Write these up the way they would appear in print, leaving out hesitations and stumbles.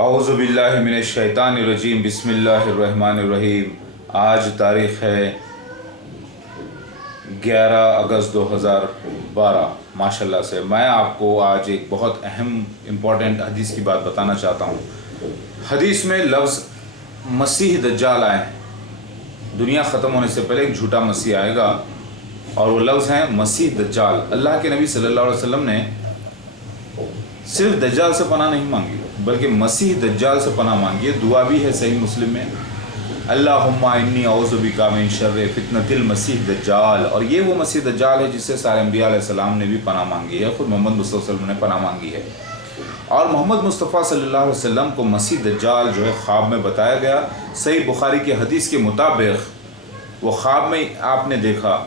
اعوذ باللہ من الشیطان الرجیم بسم اللہ الرحمن الرحیم۔ آج تاریخ ہے 11 اگست 2012۔ ماشاءاللہ سے میں آپ کو آج ایک بہت اہم امپورٹنٹ حدیث کی بات بتانا چاہتا ہوں۔ حدیث میں لفظ مسیح دجال آئے ہیں۔ دنیا ختم ہونے سے پہلے ایک جھوٹا مسیح آئے گا اور وہ لفظ ہیں مسیح دجال۔ اللہ کے نبی صلی اللہ علیہ وسلم نے صرف دجال سے پناہ نہیں مانگی بلکہ مسیح دجال سے پناہ مانگی ہے۔ دعا بھی ہے صحیح مسلم میں، اللہم انی اعوذ بک من شر فتنۃ المسیح دجال، اور یہ وہ مسیح دجال ہے جس سے سارے انبیاء علیہ السلام نے بھی پناہ مانگی ہے، خود محمد مصطفیٰ صلی اللہ علیہ وسلم نے پناہ مانگی ہے۔ اور محمد مصطفیٰ صلی اللہ علیہ وسلم کو مسیح دجال جو ہے خواب میں بتایا گیا۔ صحیح بخاری کی حدیث کے مطابق وہ خواب میں آپ نے دیکھا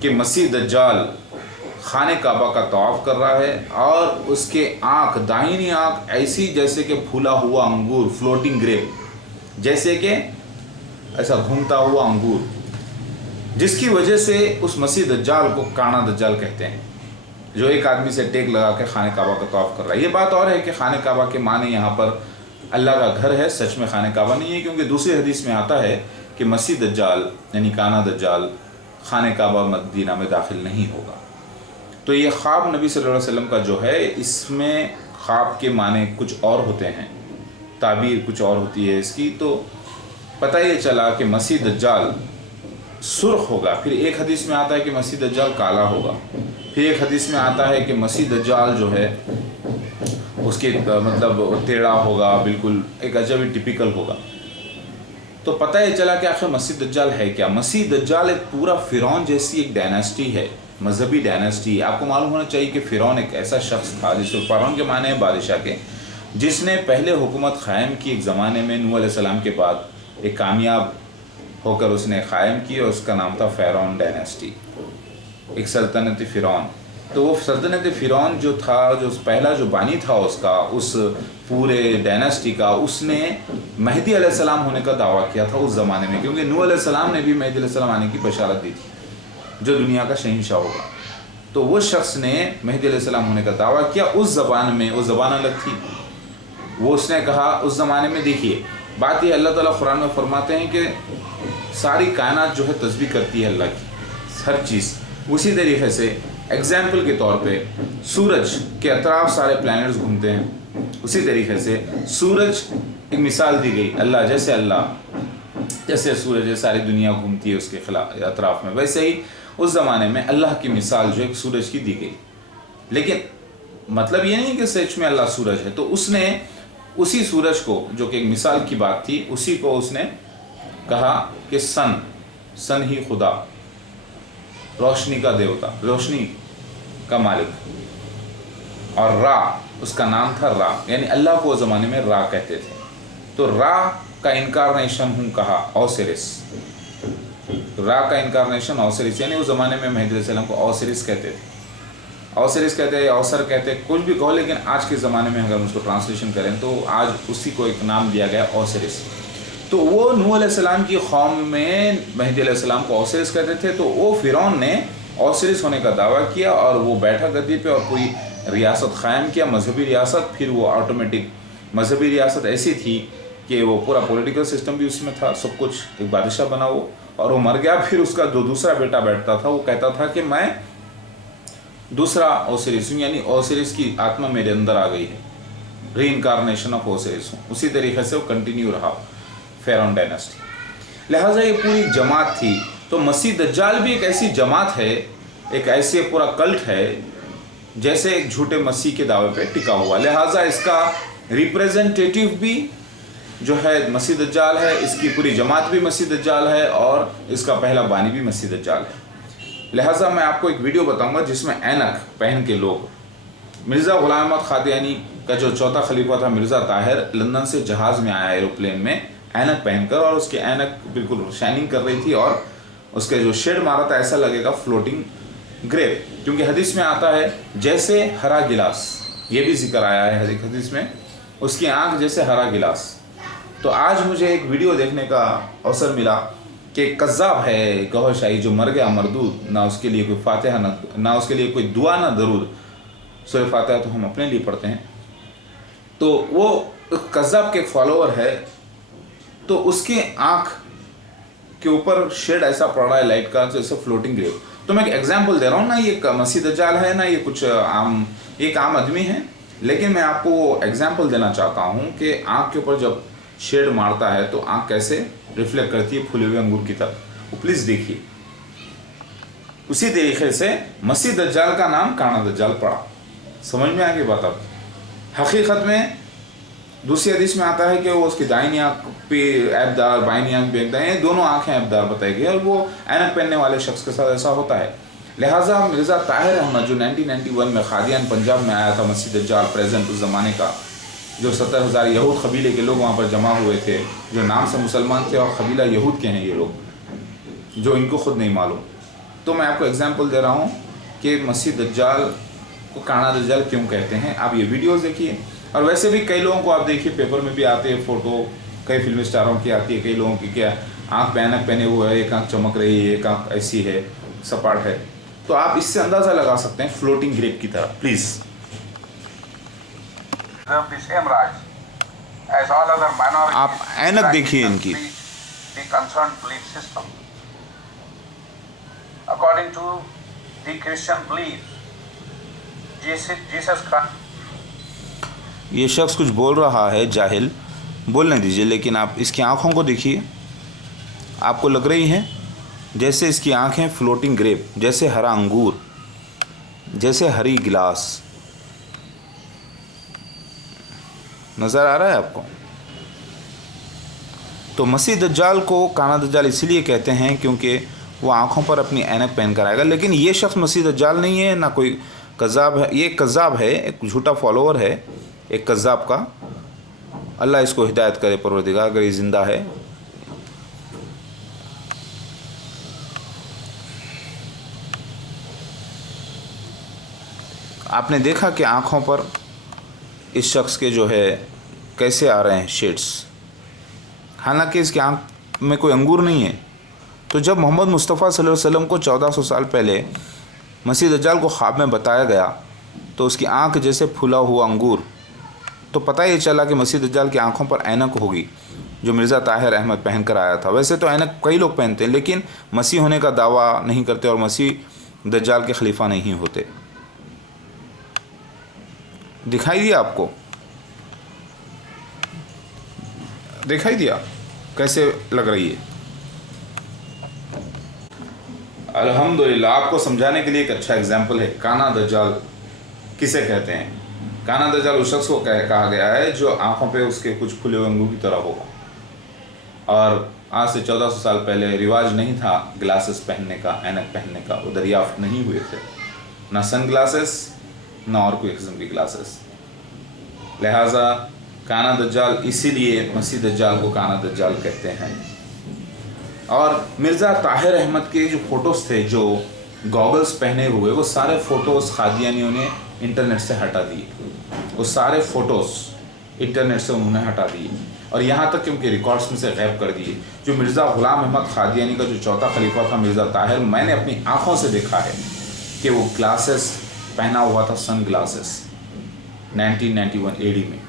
کہ مسیح دجال خانہ کعبہ کا طواف کر رہا ہے اور اس کے آنکھ، داہنی آنکھ ایسی جیسے کہ پھولا ہوا انگور، فلوٹنگ گریپ، جیسے کہ ایسا گھومتا ہوا انگور، جس کی وجہ سے اس مسیح دجال کو کانا دجال کہتے ہیں، جو ایک آدمی سے ٹیک لگا کے خانہ کعبہ کا طواف کر رہا ہے۔ یہ بات اور ہے کہ خانہ کعبہ کے معنی یہاں پر اللہ کا گھر ہے، سچ میں خانہ کعبہ نہیں ہے، کیونکہ دوسری حدیث میں آتا ہے کہ مسیح دجال یعنی کانا دجال خانہ کعبہ مدینہ میں داخل نہیں ہوگا۔ تو یہ خواب نبی صلی اللہ علیہ وسلم کا جو ہے، اس میں خواب کے معنی کچھ اور ہوتے ہیں، تعبیر کچھ اور ہوتی ہے اس کی۔ تو پتہ یہ چلا کہ مسیح دجال سرخ ہوگا، پھر ایک حدیث میں آتا ہے کہ مسیح دجال کالا ہوگا، پھر ایک حدیث میں آتا ہے کہ مسیح دجال جو ہے اس کے مطلب ٹیڑھا ہوگا، بالکل ایک عجب ہی ٹپیکل ہوگا۔ تو پتہ یہ چلا کہ آخر مسیح دجال ہے کیا؟ مسیح دجال ایک پورا فرعون جیسی ایک ڈائناسٹی ہے، مذہبی ڈائناسٹی۔ آپ کو معلوم ہونا چاہیے کہ فرعون ایک ایسا شخص تھا، جس کو فرعون کے معنی ہے بادشاہ کے، جس نے پہلے حکومت قائم کی ایک زمانے میں نوح علیہ السلام کے بعد، ایک کامیاب ہو کر اس نے قائم کی، اور اس کا نام تھا فرعون ڈائناسٹی، ایک سلطنت فرعون۔ تو وہ سلطنت فرعون جو تھا، جو پہلا جو بانی تھا اس کا، اس پورے ڈائناسٹی کا، اس نے مہدی علیہ السلام ہونے کا دعویٰ کیا تھا اس زمانے میں، کیونکہ نوح علیہ السلام نے بھی مہدی علیہ السلام آنے کی بشارت دی تھی جو دنیا کا شہنشاہ ہوگا۔ تو وہ شخص نے مہدی علیہ السلام ہونے کا دعویٰ کیا اس زبان میں، وہ زبان الگ تھی۔ وہ اس نے کہا اس زمانے میں، دیکھیے بات یہ اللہ تعالیٰ قرآن میں فرماتے ہیں کہ ساری کائنات جو ہے تسبیح کرتی ہے اللہ کی، ہر چیز۔ اسی طریقے سے ایگزامپل کے طور پہ سورج کے اطراف سارے پلانٹس گھومتے ہیں، اسی طریقے سے سورج ایک مثال دی گئی، جیسے سورج ہے ساری دنیا گھومتی ہے اس کے اطراف میں، ویسے ہی اس زمانے میں اللہ کی مثال جو ایک سورج کی دی گئی۔ لیکن مطلب یہ نہیں کہ سچ میں اللہ سورج ہے، تو اس نے اسی سورج کو، جو کہ ایک مثال کی بات تھی، اسی کو اس نے کہا کہ سن ہی خدا، روشنی کا دیوتا، روشنی کا مالک، اور را اس کا نام تھا را، یعنی اللہ کو اس زمانے میں را کہتے تھے۔ تو را کا انکارنیشن ہوں کہا اوسیرس، را کا انکارنیشن اوسیرس، یعنی اس زمانے میں مہدی علیہ السلام کو اوسیرس کہتے تھے، اوسیرس کہتے ہیں، اوسر کہتے ہیں، کچھ بھی کہو، لیکن آج کے زمانے میں اگر ہم اس کو ٹرانسلیشن کریں تو آج اسی کو ایک نام دیا گیا اوسیرس۔ تو وہ نوح علیہ السلام کی قوم میں مہدی علیہ السلام کو اوسیرس کہتے تھے، تو وہ فرعون نے اوسیرس ہونے کا دعویٰ کیا اور وہ بیٹھا گدی پہ اور کوئی ریاست قائم کیا، مذہبی ریاست۔ پھر وہ آٹومیٹک مذہبی ریاست ایسی تھی کہ وہ پورا پولیٹیکل سسٹم بھی اس میں تھا، سب کچھ، ایک بادشاہ بنا وہ، اور وہ مر گیا۔ پھر اس کا جو دوسرا بیٹا بیٹھتا تھا وہ کہتا تھا کہ میں دوسرا اوسیرس ہوں، یعنی اوسیرس کی آتما میرے اندر آ گئی ہے، ری انکارنیشن آف اوسیرس ہوں۔ اسی طریقے سے وہ کنٹینیو رہا فرعون ڈائناسٹی۔ لہٰذا یہ پوری جماعت تھی۔ تو مسیح دجال بھی ایک ایسی جماعت ہے، ایک ایسے پورا کلٹ ہے جیسے ایک جھوٹے مسیح کے دعوے پہ ٹکا ہوا۔ لہٰذا اس کا ریپریزنٹیٹیو بھی جو ہے مسیح دجال ہے، اس کی پوری جماعت بھی مسیح دجال ہے، اور اس کا پہلا بانی بھی مسیح دجال ہے۔ لہٰذا میں آپ کو ایک ویڈیو بتاؤں گا جس میں اینک پہن کے لوگ، مرزا غلام احمد قادیانی کا جو چوتھا خلیفہ تھا مرزا طاہر، لندن سے جہاز میں آیا ایروپلین میں اینک پہن کر، اور اس کی اینک بالکل شائننگ کر رہی تھی، اور اس کے جو شیڈ مارا تھا ایسا لگے گا فلوٹنگ گریپ، کیونکہ حدیث میں آتا ہے جیسے ہرا گلاس، یہ بھی ذکر آیا ہے حدیث میں، اس کی آنکھ جیسے ہرا گلاس۔ تو آج مجھے ایک ویڈیو دیکھنے کا اوسر ملا کہ قذاب ہے گوہر شاہی، جو مر گیا مردود، نہ اس کے لیے کوئی فاتحہ، نہ اس کے لیے کوئی دعا، نہ درود۔ سورہ فاتحہ تو ہم اپنے لیے پڑھتے ہیں، تو وہ कज़्ज़ाब के एक फॉलोअर है, तो उसकी आँख के ऊपर शेड ऐसा पड़ा है लाइट का जैसे फ्लोटिंग ग्रेव। तो मैं एक एग्जांपल दे रहा हूँ ना, ये मसीह दज्जाल है ना, ये कुछ एक आम आदमी है, लेकिन मैं आपको एग्जांपल देना चाहता हूँ कि आँख के ऊपर जब शेड मारता है तो आँख कैसे रिफ्लेक्ट करती है फूले हुए अंगूर की तरह। वो प्लीज़ देखिए। उसी तरीके से मसीह दज्जाल का नाम काना दज्जाल पड़ा। समझ में आ गई बात अब? हकीकत में दूसरी हदीस में आता है कि वो उसकी दाहिनी आँख पे ऐबदार, बाईनी आँख पे ऐबदार, दोनों आँखें ऐबदार बताई गई, और वो ऐनक पहनने वाले शख्स के साथ ऐसा होता है। लिहाजा मिर्ज़ा ताहिर अहमद जो 1991 में खादियान पंजाब में आया था, मसीह दज्जाल प्रेजेंट उस ज़माने का, जो 70,000 यहूद कबीले के लोग वहाँ पर जमा हुए थे, जो नाम से मुसलमान थे और कबीला यहूद के हैं ये लोग, जो इनको खुद नहीं मालूम। तो मैं आपको एग्जाम्पल दे रहा हूँ कि मसीह दज्जाल को काना दज्जाल क्यों कहते हैं। आप ये वीडियोज़ देखिए, और वैसे भी कई लोगों को आप देखिए पेपर में भी आते हैं फ़ोटो, कई फिल्म स्टारों की आती है, कई लोगों की क्या आँख पे ऐनक पहने हुए है, एक आँख चमक रही है, एक आँख ऐसी है, सपाट है। तो आप इससे अंदाज़ा लगा सकते हैं फ्लोटिंग ग्रेप की तरह। प्लीज़ आप ऐनक देखिए इनकी। According to the Christian belief, Jesus Christ. ये शख्स कुछ बोल रहा है, जाहिल, बोलने दीजिए, लेकिन आप इसकी आँखों को देखिए। आपको लग रही है जैसे इसकी आँखें फ्लोटिंग ग्रेप, जैसे हरा अंगूर, जैसे हरी गिलास। नज़र आ रहा है आपको? तो मसीह दज्जाल को काना दज्जाल इसलिए कहते हैं क्योंकि वो आँखों पर अपनी ऐनक पहन कर आएगा। लेकिन ये शख्स मसीह दज्जाल नहीं है, ना कोई कज़्ज़ाब है। ये कज़्ज़ाब है, एक झूठा फॉलोअर है एक कज़्ज़ाब का। अल्लाह इसको हिदायत करे परवरदिगार, अगर ये ज़िंदा है। आपने देखा कि आँखों पर इस शख्स के जो है कैसे आ रहे हैं शेड्स, हालांकि इसकी आँख में कोई अंगूर नहीं है। तो जब मोहम्मद मुस्तफ़ा सल्लल्लाहु अलैहि वसल्लम को 1400 साल पहले मसीह दज्जाल को ख्वाब में बताया गया तो उसकी आँख जैसे फूला हुआ अंगूर, तो पता ही चला कि मसीह दज्जाल की आँखों पर ऐनक होगी, जो मिर्ज़ा ताहिर अहमद पहन कर आया था। वैसे तो ऐनक कई लोग पहनते हैं, लेकिन मसीह होने का दावा नहीं करते और मसीह दज्जाल के खलीफा नहीं होते। दिखाई दिया आपको? दिखाई दिया कैसे लग रही है? अल्हम्दुलिल्लाह, आपको समझाने के लिए एक अच्छा एग्जाम्पल है। काना दज्जाल किसे कहते हैं? काना दज्जाल उस शख्स को कहा गया है जो आँखों पे उसके कुछ खुले हुए अंगूर की तरह होगा। और आज से 1400 साल पहले रिवाज नहीं था ग्लासेस पहनने का, ऐनक पहनने का, वो दरियाफ्त नहीं हुए थे, ना सन ग्लासेस ना और कोई किस्म की ग्लासेस। लिहाजा काना दज्जाल, इसीलिए मसीह दज्जाल को काना दज्जाल कहते हैं। और मिर्ज़ा ताहिर अहमद के जो फ़ोटोज़ थे, जो गॉगल्स पहने हुए, वो सारे फ़ोटोज़ खादियानियों ने इंटरनेट से हटा दिए। वो सारे फ़ोटोज़ इंटरनेट से उन्होंने हटा दिए, और यहाँ तक कि उनके रिकॉर्ड्स में से गायब कर दिए। जो मिर्ज़ा ग़ुलाम अहमद खादियानी का जो चौथा खलीफा था मिर्ज़ा ताहिर, मैंने अपनी आँखों से देखा है कि वो ग्लासेस पहना हुआ था, सन ग्लासेस, 1991 AD में।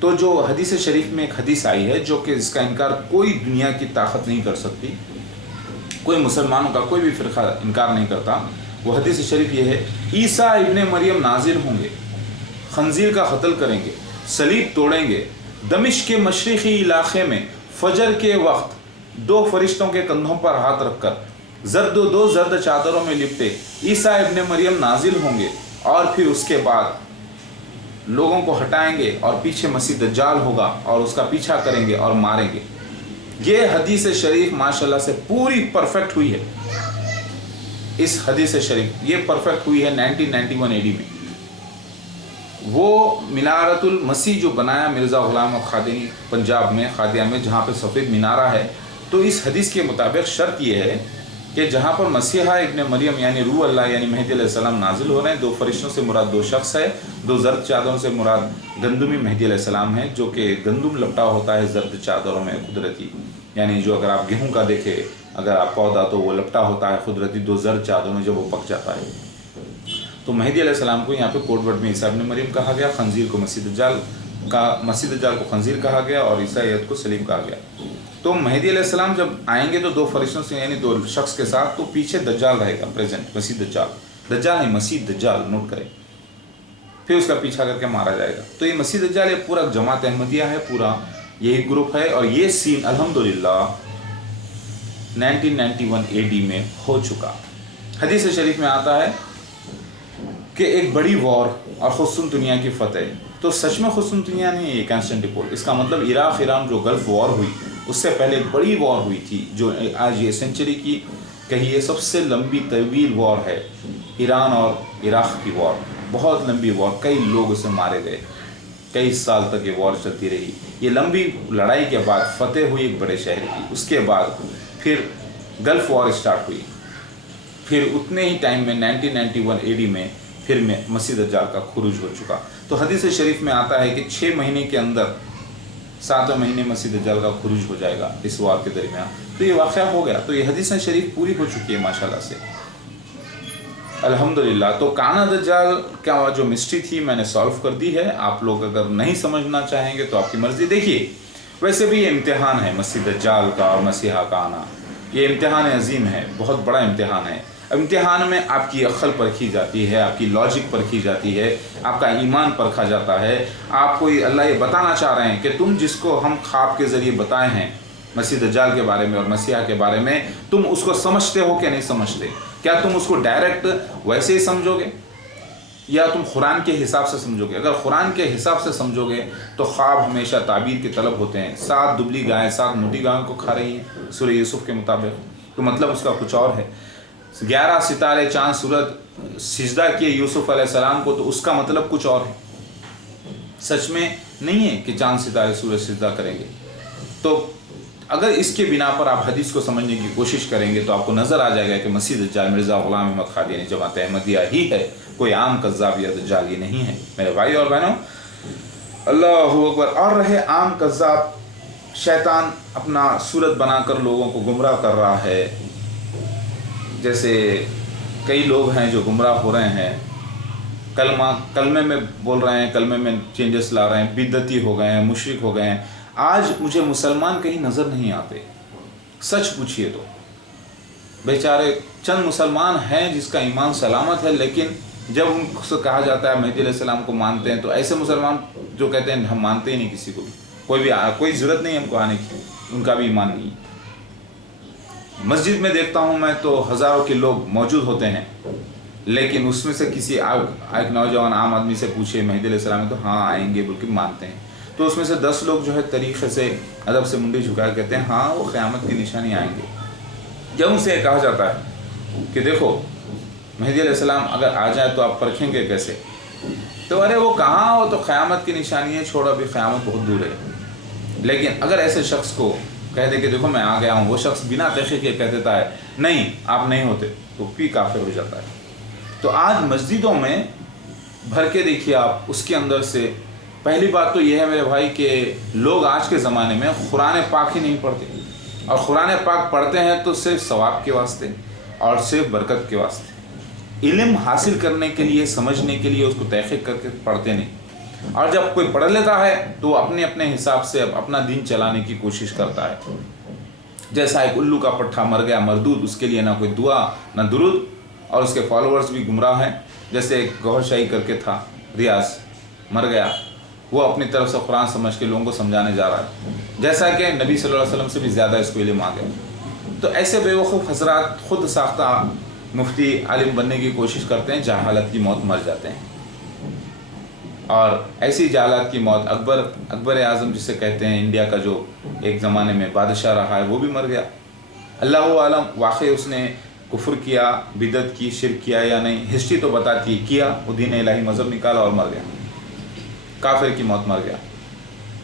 तो जो हदीस शरीफ में एक हदीस आई है जो कि इसका इनकार कोई दुनिया की ताकत नहीं कर सकती, कोई मुसलमानों का कोई भी फ़िरका इनकार नहीं करता। वो हदीस शरीफ ये है, ईसा इब्ने मरियम नाजिल होंगे, खंजीर का कत्ल करेंगे, सलीब तोड़ेंगे, दमिश्क के मशरिक़ी इलाक़े में फजर के वक्त 2 फरिश्तों के कंधों पर हाथ रखकर दो जर्द चादरों में लिपटे ईसा इब्ने मरियम नाजिल होंगे, और फिर उसके बाद लोगों को हटाएंगे और पीछे मसीह दज्जाल होगा और उसका पीछा करेंगे और मारेंगे। ये हदीस शरीफ माशाल्लाह से पूरी परफेक्ट हुई है। इस हदीस शरीफ ये परफेक्ट हुई है 1991 AD में। वो मिनारतुल मसीह जो बनाया मिर्ज़ा ग़ुलाम खादियानी पंजाब में, खादिया में, जहाँ पे सफ़ेद मिनारा है, तो इस हदीस के मुताबिक शर्त ये है कि जहाँ पर मसीहा इब्ने मरियम यानी रूह अल्लाह यानी मेहदी अलैहिस्सलाम नाजिल हो रहे हैं, 2 फरिश्तों से मुराद 2 शख्स है, 2 जर्द चादरों से मुराद गंदुमी मेहदी अलैहिस्सलाम है, जो कि गंदुम लपटा होता है जर्द चादरों में कुदरती, यानी जो अगर आप गेहूं का देखें, अगर आप पौधा, तो वो लपटा होता है कुदरती 2 जर्द चादरों में जब वो पक जाता है। तो मेहदी अलैहिस्सलाम को यहाँ पे कोड वर्ड में ईसा इब्ने मरियम कहा गया, खंजीर को मसीह दज्जाल کا مسیح दज्जाल को खंजीर कहा गया और ईसाइयत को सलीब कहा गया। तो मेहदी अलैहिस्सलाम जब आएंगे तो दो फरिश्तों से यानी दो शख्स के साथ, तो पीछे दज्जाल रहेगा प्रेजेंट, मसीह दज्जाल नहीं मसीह दज्जाल, नोट करें। फिर उसका पीछा करके मारा जाएगा। तो ये मसीह दज्जाल ये पूरा जमात अहमदिया है, पूरा यही ग्रुप है। और ये सीन अल्हम्दुलिल्लाह 1991 AD में हो चुका। हदीस शरीफ में आता है कि एक बड़ी वॉर और खुस्न दुनिया की फतेह। तो सच में खुस्न दुनिया नहीं है ये कॉन्स्टेंटिनोपल, इसका मतलब इराक ईरान जो गल्फ वॉर हुई उससे पहले एक बड़ी वॉर हुई थी, जो आज ये सेंचुरी की कहिए सबसे लंबी तवील वॉर है। ईरान और इराक की वॉर, बहुत लंबी वॉर, कई लोग उससे मारे गए, कई साल तक ये वॉर चलती रही। ये लंबी लड़ाई के बाद फतेह हुई एक बड़े शहर की, उसके बाद फिर गल्फ वॉर स्टार्ट हुई। फिर उतने ही टाइम में 1991 AD में फिर में मसीह दज्जाल का खुरूज हो चुका। तो हदीस शरीफ में आता है कि 6 महीने के अंदर 7वें महीने मसीह दज्जाल का खुरूज हो जाएगा इस वार के दरमियान। तो ये वाक़या हो गया। तो ये हदीस शरीफ पूरी हो चुकी है माशाल्लाह से, अल्हम्दुलिल्लाह। तो काना दज्जाल क्या जो मिस्ट्री थी मैंने सॉल्व कर दी है। आप लोग अगर नहीं समझना चाहेंगे तो आपकी मर्ज़ी। देखिए वैसे भी ये इम्तिहान है मसीह दज्जाल का और मसीहा का आना, ये इम्तिहान अजीम है, बहुत बड़ा इम्तिहान है। इम्तिहान में आपकी अक्ल परखी जाती है, आपकी लॉजिक परखी जाती है, आपका ईमान परखा जाता है। आपको अल्लाह ये बताना चाह रहे हैं कि तुम जिसको हम ख्वाब के ज़रिए बताए हैं मसीह दज्जाल के बारे में और मसीहा के बारे में, तुम उसको समझते हो कि नहीं समझते? क्या तुम उसको डायरेक्ट वैसे ही समझोगे या तुम कुरान के हिसाब से समझोगे? अगर कुरान के हिसाब से समझोगे तो ख्वाब हमेशा ताबीर के तलब होते हैं। 7 दुबली गायें 7 मोटी गायों को खा रही हैं सूरह यूसुफ के मुताबिक, तो मतलब उसका कुछ और है। 11 सितारे चाँद सूरज सिजदा किए यूसुफ अलैहिस्सलाम को, तो उसका मतलब कुछ और है। सच में नहीं है कि चाँद सितारे सूरज सिजदा करेंगे। तो अगर इसके बिना पर आप हदीस को समझने की कोशिश करेंगे तो आपको नज़र आ जाएगा कि मसीह दज्जाल मिर्ज़ा ग़ुलाम अहमद क़ादियानी जमात अहमदिया ही है, कोई आम कज़्ज़ाब या दज्जाल ये नहीं है मेरे भाई और बहनों। अल्लाहु अकबर। और रहे आम कज़्ज़ाब, शैतान अपना सूरत बनाकर लोगों को गुमराह कर रहा है। जैसे कई लोग हैं जो गुमराह हो रहे हैं, कलमे में बोल रहे हैं, कलमे में चेंजेस ला रहे हैं, बिदअती हो गए हैं, मुशरिक हो गए हैं। आज मुझे मुसलमान कहीं नज़र नहीं आते, सच पूछिए तो। बेचारे चंद मुसलमान हैं जिसका ईमान सलामत है, लेकिन जब उनसे कहा जाता है मेहदी अलैहिस्सलाम को मानते हैं, तो ऐसे मुसलमान जो कहते हैं हम मानते ही नहीं किसी को भी, कोई ज़रूरत नहीं हमको आने की, उनका भी ईमान नहीं। मस्जिद में देखता हूँ मैं तो हज़ारों के लोग मौजूद होते हैं, लेकिन उसमें से किसी एक नौजवान आम आदमी से पूछे मेहदी अलैहिस्सलाम तो हाँ आएंगे बोल के मानते हैं, तो उसमें से 10 लोग जो है तरीक़े से अदब से मुंडी झुका कहते हैं हाँ वो क़यामत की निशानी आएंगे। जब उनसे कहा जाता है कि देखो मेहदी अलैहिस्सलाम अगर आ जाए तो आप परखेंगे कैसे, तो अरे वो कहाँ, वो तो क़यामत की निशानी है, छोड़ो अभी क़यामत बहुत दूर है। लेकिन अगर ऐसे शख्स को कह दे कि देखो मैं आ गया हूँ, वो शख्स बिना तहक़ीक़ के कह देता है नहीं आप नहीं होते, तो भी काफ़िर हो जाता है। तो आज मस्जिदों में भर के देखिए आप, उसके अंदर से पहली बात तो यह है मेरे भाई कि लोग आज के ज़माने में कुरान पाक ही नहीं पढ़ते, और कुरान पाक पढ़ते हैं तो सिर्फ सवाब के वास्ते और सिर्फ बरकत के वास्ते, इल्म हासिल करने के लिए, समझने के लिए उसको तहक़ीक़ करके पढ़ते नहीं। और जब कोई पढ़ लेता है तो अपने अपने हिसाब से अपना दीन चलाने की कोशिश करता है। जैसा एक उल्लू का पट्ठा मर गया मरदूद, उसके लिए ना कोई दुआ ना दुरूद, और उसके फॉलोअर्स भी गुमराह हैं। जैसे एक गौहर शाही करके था रियाज, मर गया, वो अपनी तरफ से कुरान समझ के लोगों को समझाने जा रहा है, जैसा कि नबी सल्लल्लाहु अलैहि वसल्लम से भी ज़्यादा इसको इल्म आ गया। तो ऐसे बेवकूफ़ हज़रात खुद साख्ता मुफ्ती आलिम बनने की कोशिश करते हैं, जहालत की मौत मर जाते हैं। और ऐसी जहालत की मौत अकबर आज़म जिसे कहते हैं, इंडिया का जो एक ज़माने में बादशाह रहा है, वो भी मर गया। अल्लाह आलम वाक़ई उसने कुफ्र किया, बिदत की, शिरक किया या नहीं, हिस्ट्री तो बताती है किया, वो दीन इलाही मज़हब निकाला और मर गया, काफिर की मौत मर गया।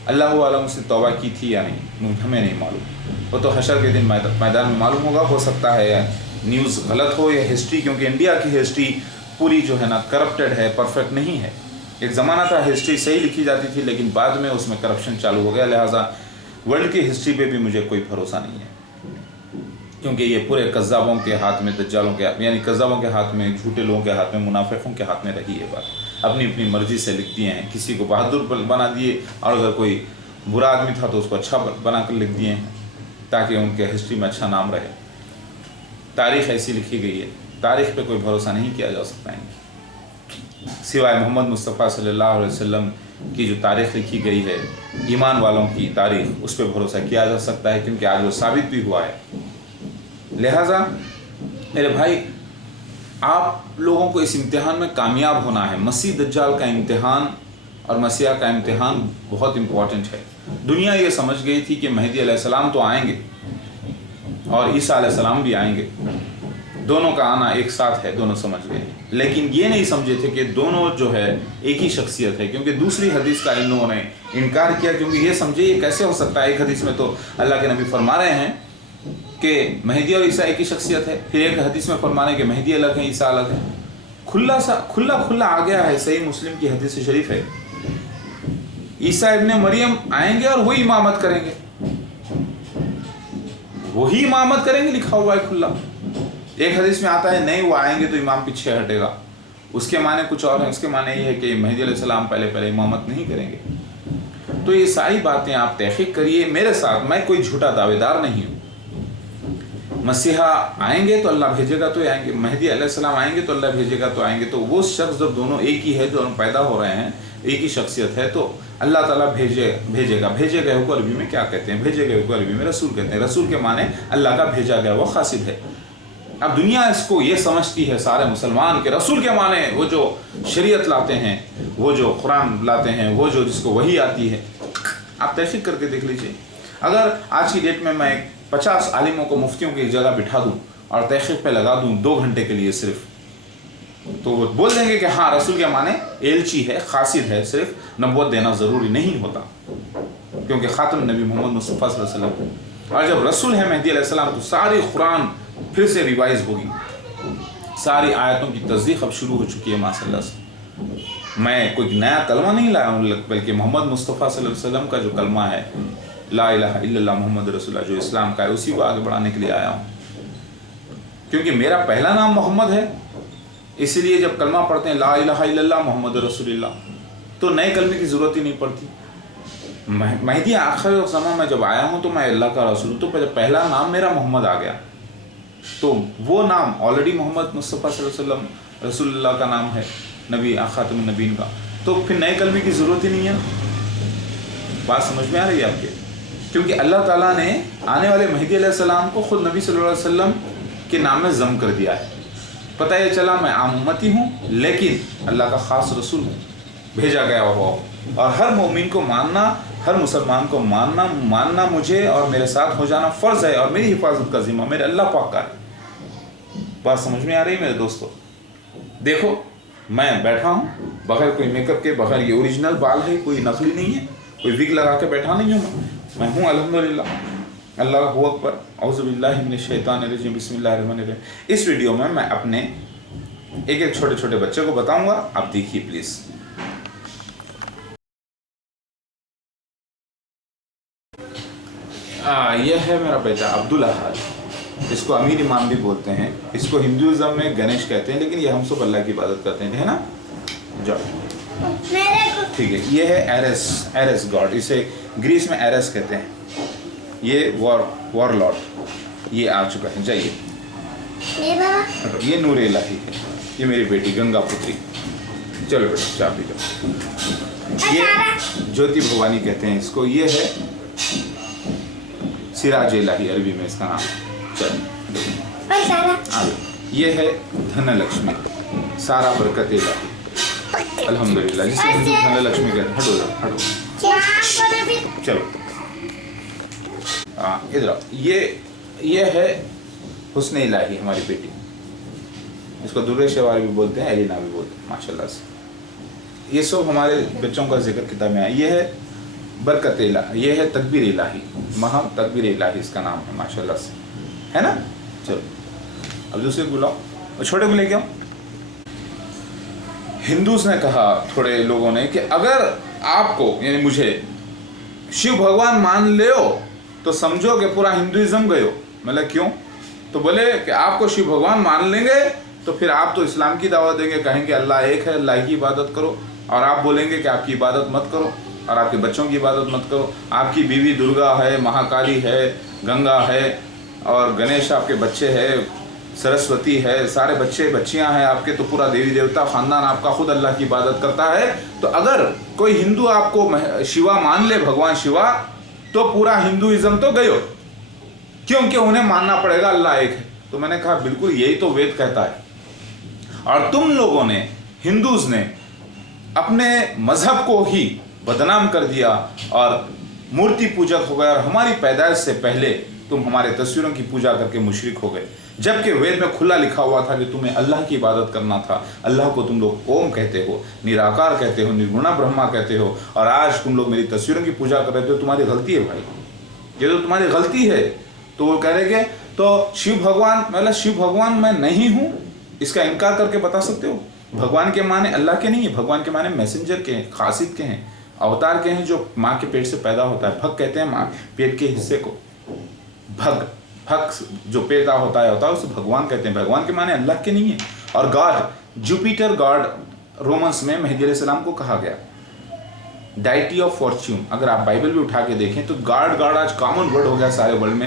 अल्लाह आलम उसने तौबा की थी या नहीं हमें नहीं मालूम, वो तो हशर के दिन मैदान में मालूम होगा। हो सकता है न्यूज़ गलत हो या हिस्ट्री, क्योंकि इंडिया की हिस्ट्री पूरी जो है ना करप्टेड है, परफेक्ट नहीं है। एक ज़माना था हिस्ट्री सही लिखी जाती थी, लेकिन बाद में उसमें करप्शन चालू हो गया। लिहाजा वर्ल्ड की हिस्ट्री पे भी मुझे कोई भरोसा नहीं है, क्योंकि ये पूरे कज़्ज़ाबों के हाथ में, दज्जालों के यानी कज़्ज़ाबों के हाथ में, झूठे लोगों के हाथ में, मुनाफिकों के हाथ में रही है बात। अपनी अपनी मर्जी से लिख दिए हैं। किसी को बहादुर बना दिए और अगर कोई बुरा आदमी था तो उसको अच्छा बना कर लिख दिए हैं ताकि उनके हिस्ट्री में अच्छा नाम रहे। तारीख़ ऐसी लिखी गई है, तारीख़ पे कोई भरोसा नहीं किया जा सकता है। सिवाय मोहम्मद मुस्तफ़ा सल्लल्लाहु अलैहि वसल्लम की जो तारीख़ लिखी गई है, ईमान वालों की तारीख़, उस पर भरोसा किया जा सकता है, क्योंकि आज वो साबित भी हुआ है। लिहाजा मेरे भाई, आप लोगों को इस इम्तिहान में कामयाब होना है। मसीह दज्जाल का इम्तिहान और मसीहा का इम्तिहान बहुत इम्पॉर्टेंट है। दुनिया ये समझ गई थी कि मेहदी अलैहिस्सलाम तो आएंगे और ईसा अलैहिस्सलाम भी आएंगे, दोनों का आना एक साथ है, दोनों समझ गए। लेकिन ये नहीं समझे थे कि दोनों जो है एक ही शख्सियत है, क्योंकि दूसरी हदीस का इन लोगों ने इनकार किया, क्योंकि ये समझे ये कैसे हो सकता है। एक हदीस में तो अल्लाह के नबी फरमा रहे हैं कि मेहदी और ईसा एक ही शख्सियत है, फिर एक हदीस में फरमा रहे हैं कि मेहदी अलग है, ईसा अलग है। खुला आ गया है, सही मुस्लिम की हदीस शरीफ है। ईसा इब्ने मरियम आएंगे और वही इमामत करेंगे, वही इमामत करेंगे, लिखा हुआ है खुला। एक हदीस में आता है नहीं वो आएंगे तो इमाम पीछे हटेगा, उसके माने कुछ और है। उसके माने ये है कि मेहदी अलैहिस्सलाम पहले इमामत नहीं करेंगे। तो ये सारी बातें आप तहकीक करिए मेरे साथ, मैं कोई झूठा दावेदार नहीं हूँ। मसीहा आएंगे तो अल्लाह भेजेगा तो आएंगे, मेहदी अलैहिस्सलाम आएंगे तो अल्लाह भेजेगा तो आएंगे। तो वो शख्स जब दोनों एक ही है, दोनों पैदा हो रहे हैं, एक ही शख्सियत है, तो अल्लाह ताला भेजेगा। भेजे गए को अरबी में क्या कहते हैं? भेजे गए को अरबी में रसूल कहते हैं। रसूल के माने अल्लाह का भेजा गया वो खासिद है। अब दुनिया इसको ये समझती है, सारे मुसलमान के रसूल के माने वो जो शरीयत लाते हैं, वो जो कुरान लाते हैं, वो जो जिसको वही आती है। आप तहकीक करके देख लीजिए, अगर आज की डेट में मैं 50 आलिमों को मुफ्तियों की जगह बिठा दूं और तहकीक पे लगा दूं 2 घंटे के लिए सिर्फ, तो वो बोल देंगे कि हाँ रसूल के माने एलची है, खासिद है, सिर्फ नबूवत देना ज़रूरी नहीं होता, क्योंकि ख़ातम नबी मोहम्मद मुस्तफ़ा सल्लल्लाहु अलैहि वसल्लम। और जब रसूल है मेहदी अलैहिस्सलाम, तो सारी कुरान फिर से रिवाइज होगी, सारी आयतों की तस्दीक अब शुरू हो चुकी है माशाअल्लाह से। मैं कोई नया कलमा नहीं लाया हूँ, बल्कि मोहम्मद मुस्तफ़ा सल्लल्लाहु अलैहि वसल्लम का जो कलमा है, ला इलाहा इल्लल्लाह मुहम्मद रसूलुल्लाह, जो इस्लाम का है, उसी को आगे बढ़ाने के लिए आया हूँ। क्योंकि मेरा पहला नाम मोहम्मद है, इसलिए जब कलमा पढ़ते हैं ला इलाहा इल्लल्लाह मुहम्मद रसूलुल्लाह, तो नए कलमे की ज़रूरत ही नहीं पड़ती। मेहदी आखिर ज़माने में जब आया हूँ तो मैं अल्लाह का रसूल, तो पहला नाम मेरा मोहम्मद आ गया, तो वो नाम ऑलरेडी मोहम्मद मुस्तफ़ा सल्लल्लाहु अलैहि वसल्लम रसूलुल्लाह का नाम है, नबी खातमुन नबीन का, तो फिर नए कलमे की ज़रूरत ही नहीं है। बात समझ में आ रही है आपके? क्योंकि अल्लाह ताला ने आने वाले मेहदी अलैहिस्सलाम को खुद नबी सल्लल्लाहु अलैहि वसल्लम के नाम में ज़म कर दिया है। पता ये चला मैं आम उम्मती हूँ, लेकिन अल्लाह का ख़ास रसूल हूँ, भेजा गया हुआ। और हर मोमिन को मानना, हर मुसलमान को मानना मुझे और मेरे साथ हो जाना फ़र्ज़ है, और मेरी हिफाजत का ज़िम्मा मेरे अल्लाह पाक का है। बात समझ में आ रही है मेरे दोस्तों? देखो मैं बैठा हूँ बगैर कोई मेकअप के, बगैर ये ओरिजिनल बाल है, कोई नकली नहीं है, कोई विग लगा के बैठा नहीं हूँ मैं हूँ अल्हम्दुलिल्लाह, अल्लाहु अकबर, औज़ु बिल्लाहि मिनश शैतानिर रजीम, बिस्मिल्लाहिर रहमानिर रहीम। इस वीडियो में मैं अपने एक छोटे छोटे बच्चे को बताऊंगा, आप देखिए प्लीज़। यह है मेरा बेटा अब्दुल अहद, इसको अमीर इमाम भी बोलते हैं, इसको हिंदुज़म में गणेश कहते हैं, लेकिन ये हम सब अल्लाह की इबादत करते हैं, है ना? जाओ ठीक है। ये है एरेस गॉड, इसे ग्रीस में एरेस कहते हैं। ये वॉरलॉर्ड, ये आ चुका है, जाइए। ये नूर इलाही है, ये मेरी बेटी गंगा पुत्री। चलो बेटा चाय पी लो। ये ज्योति भवानी कहते हैं इसको, ये है सिराज इलाही, अरबी में इसका नाम। चलो ये है धनलक्ष्मी, सारा बरकत इलाही, अल्हम्दुलिल्लाह, जिसे हिंदू धनलक्ष्मी कहते हैं। हटो चलो इधर। ये है हुस्न इलाही, हमारी बेटी, इसको दुर्गे शेवार भी बोलते हैं, एलिना भी बोलते हैं, माशाल्लाह से। ये सब हमारे बच्चों का जिक्र किताब में आया। ये है बरकत इलाही, ये है तकबीर इलाही, महम तकबीर इलाही इसका नाम है, माशाल्लाह से, है ना? चलो अब दूसरे को बुलाओ और छोटे को लेके आओ। हिंदूज ने कहा, थोड़े लोगों ने, कि अगर आपको यानी मुझे शिव भगवान मान ले तो समझो कि पूरा हिंदुइज्म गयो। मतलब क्यों? तो बोले कि आपको शिव भगवान मान लेंगे तो फिर आप तो इस्लाम की दावत देंगे, कहेंगे अल्लाह एक है, अल्लाह की इबादत करो, और आप बोलेंगे कि आपकी इबादत मत करो और आपके बच्चों की इबादत मत करो। आपकी बीवी दुर्गा है, महाकाली है, गंगा है, और गणेश आपके बच्चे हैं, सरस्वती है, सारे बच्चे बच्चियां हैं आपके, तो पूरा देवी देवता खानदान आपका खुद अल्लाह की इबादत करता है। तो अगर कोई हिंदू आपको शिवा मान ले, भगवान शिवा, तो पूरा हिंदुइज्म तो गयो, क्योंकि उन्हें मानना पड़ेगा अल्लाह एक है। तो मैंने कहा बिल्कुल यही तो वेद कहता है, और तुम लोगों ने, हिंदूज ने अपने मजहब को ही बदनाम कर दिया और मूर्ति पूजक हो गए, और हमारी पैदाइश से पहले तुम हमारे तस्वीरों की पूजा करके मुशरिक हो गए, जबकि वेद में खुला लिखा हुआ था कि तुम्हें अल्लाह की इबादत करना था। अल्लाह को तुम लोग ओम कहते हो, निराकार कहते हो, निर्गुणा ब्रह्मा कहते हो, और आज तुम लोग मेरी तस्वीरों की पूजा कर रहे हो। तुम्हारी गलती है भाई, ये तो तुम्हारी गलती है। तो वो कह रहे कि तो शिव भगवान, मतलब शिव भगवान मैं नहीं हूँ, इसका इनकार करके बता सकते हो? भगवान के माने अल्लाह के नहीं है, भगवान के माने मैसेंजर के हैं, खासिद के हैं, अवतार के हैं, जो माँ के पेट से पैदा होता है। भग कहते हैं माँ पेट के हिस्से को, भग भग जो पैदा होता है उसे भगवान कहते हैं। भगवान के माने अल्लाह के नहीं है। और गॉड, जुपिटर गॉड रोमन्स में मेहदी अलैहिस्सलाम को कहा गया, डाइटी ऑफ फॉर्च्यून। अगर आप बाइबल भी उठा के देखें तो गॉड आज कॉमन वर्ड हो गया सारे वर्ल्ड में।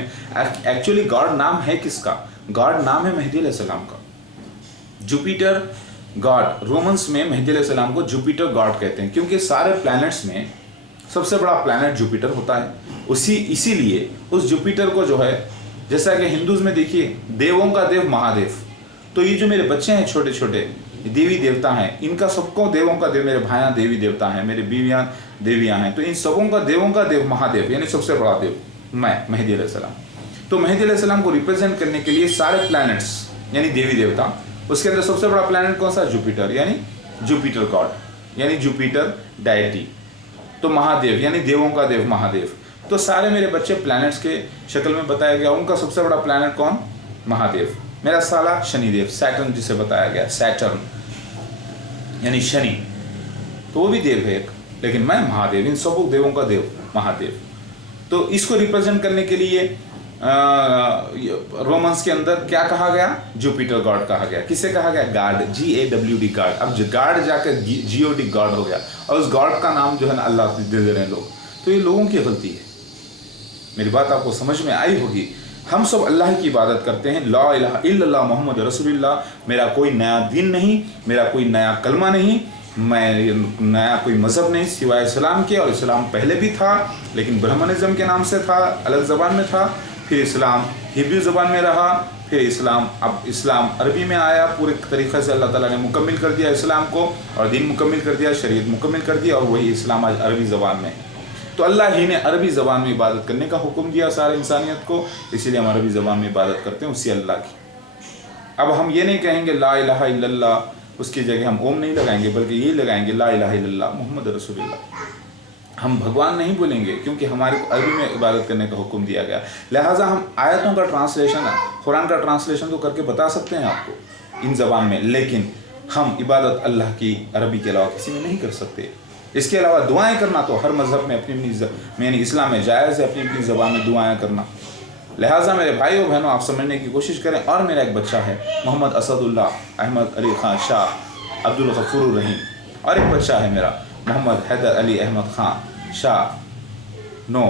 एक्चुअली गॉड नाम है किसका? गॉड नाम है मेहदी अलैहिस्सलाम का। जुपिटर गॉड, रोमन्स में मेहदी अलैहिस्सलाम को जुपिटर गॉड कहते हैं, क्योंकि सारे प्लैनेट्स में सबसे बड़ा प्लैनेट जुपिटर होता है। इसीलिए उस जुपिटर को जो है, जैसा कि हिंदूज में देखिए देवों का देव महादेव, तो ये जो मेरे बच्चे हैं छोटे छोटे देवी देवता हैं, इनका सबको देवों का देव, मेरे भाइयाँ देवी देवता हैं, मेरी बीवियाँ देवियाँ हैं, तो इन सबों का देवों का देव महादेव, यानी सबसे बड़ा देव मैं मेहदी अलैहिस्सलाम। तो मेहदी अलैहिस्सलाम को रिप्रेजेंट करने के लिए सारे प्लैनेट्स यानी देवी देवता, उसके अंदर सबसे बड़ा प्लैनेट कौन सा? जुपिटर, यानी जुपिटर गॉड, यानी जुपिटर डायटी, तो महादेव यानी देवों का देव महादेव। तो सारे मेरे बच्चे प्लैनेट्स के शक्ल में बताया गया। उनका सबसे बड़ा प्लैनेट कौन? महादेव। मेरा साला शनिदेव, सैटर्न जिसे बताया गया, सैटर्न यानी शनि, तो वो भी देव है एक, लेकिन मैं महादेव, इन सब देवों का देव महादेव। तो इसको रिप्रेजेंट करने के लिए रोमन्स के अंदर क्या कहा गया? जुपिटर गॉड कहा गया। किसे कहा गया? God, GAWD God. अब गॉड जाकर GOD गॉड हो गया, और उस गॉड का नाम जो है ना अल्लाह दे रहे हैं लोग। तो ये लोगों की गलती है। मेरी बात आपको समझ में आई होगी। हम सब अल्लाह की इबादत करते हैं, ला इलाहा इल्लल्लाह मोहम्मद रसूलुल्लाह। मेरा कोई नया दीन नहीं, मेरा कोई नया कलमा नहीं, मैं नया कोई मज़हब नहीं सिवाय इस्लाम के। और इस्लाम पहले भी था, लेकिन ब्राह्मणिज्म के नाम से था, अलग ज़बान में था। फिर इस्लाम हिब्रू ज़बान में रहा, फिर इस्लाम, अब इस्लाम अरबी में आया। पूरे तरीक़े से अल्लाह ताला ने मुकम्मिल कर दिया इस्लाम को, और दीन मुकम्मिल कर दिया, शरीयत मुकम्मिल कर दिया, और वही इस्लाम आज अरबी ज़बान में है। तो अल्लाह ही ने अरबी ज़बान में इबादत करने का हुक्म दिया सारे इंसानियत को, इसीलिए हम अरबी ज़बान में इबादत करते हैं उसी अल्लाह की। अब हम ये नहीं कहेंगे ला इलाहा इल्लल्लाह, उसकी जगह हम ओम नहीं लगाएंगे, बल्कि ये लगाएंगे ला इलाहा इल्लल्लाह मोहम्मद रसूलुल्लाह। हम भगवान नहीं बोलेंगे, क्योंकि हमारे को अरबी में इबादत करने का हुक्म दिया गया। लिहाजा हम आयतों का ट्रांसलेशन, कुरान का ट्रांसलेशन तो करके बता सकते हैं आपको इन ज़बान में, लेकिन हम इबादत अल्लाह की अरबी के अलावा किसी में नहीं कर सकते। इसके अलावा दुआएं करना तो हर मज़हब में अपनी यानी इस्लाम में जायज़ है, अपनी अपनी ज़बान में दुआएं करना। लिहाजा मेरे भाइयों बहनों, आप समझने की कोशिश करें। और मेरा एक बच्चा है मोहम्मद असदुल्लाह अहमद अली ख़ान शाह अब्दुल गफ़ूर रहीम, और एक बच्चा है मेरा मोहम्मद हैदर अली अहमद ख़ान शाह नो,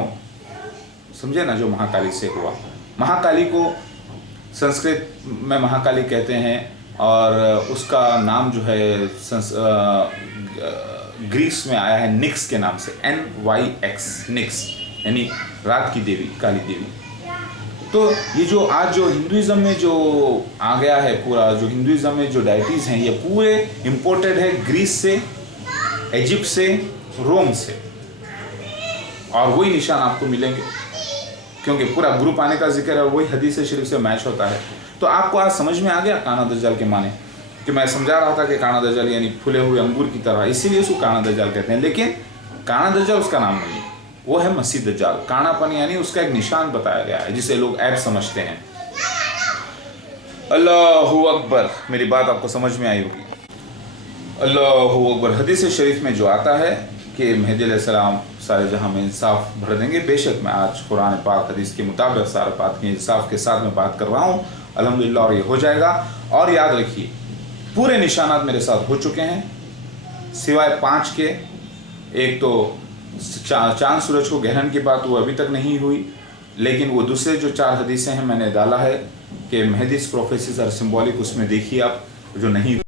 समझे ना, जो महाकाली से हुआ। महाकाली को संस्कृत में महाकाली कहते हैं, और उसका नाम जो है ग्रीस में आया है निक्स के नाम से, NYX, निक्स यानी रात की देवी, काली देवी। तो ये जो आज जो हिंदुइज्म में जो आ गया है, पूरा जो हिंदुइज्म में जो डाइटीज़ हैं, ये पूरे इम्पोर्टेड है ग्रीस से, इजिप्ट से, रोम से, और वही निशान आपको मिलेंगे, क्योंकि पूरा ग्रुप आने का जिक्र है, वही हदीस शरीफ से मैच होता है। तो आपको आज समझ में आ गया काना दज्जाल के माने, कि मैं समझा रहा था कि काना दज्जाल यानी फूले हुए अंगूर की तरह, इसीलिए उसको काना दज्जाल कहते हैं। लेकिन काना दज्जाल उसका नाम नहीं, वो है मसीह दज्जाल। कानापन यानी उसका एक निशान बताया गया है, जिसे लोग ऐप समझते हैं। अल्लाहु अकबर। मेरी बात आपको समझ में आई होगी। अल्लाहु अकबर। हदीस शरीफ में जो आता है कि मेहदी अलैहिस्सलाम सारे जहां में इंसाफ भर देंगे। बेशक मैं आज कुरान पाक हदीस के मुताबिक सारे बात के इंसाफ के साथ में बात कर रहा हूँ, अल्हम्दुलिल्लाह, और ये हो जाएगा। और याद रखिए पूरे निशानात मेरे साथ हो चुके हैं सिवाय 5 के। एक तो चांद सूरज को ग्रहण की बात वो अभी तक नहीं हुई, लेकिन वो दूसरे जो 4 हदीसें हैं मैंने डाला है कि मेहदीस प्रोफेसीज और सिम्बॉलिक, उसमें देखिए आप जो नहीं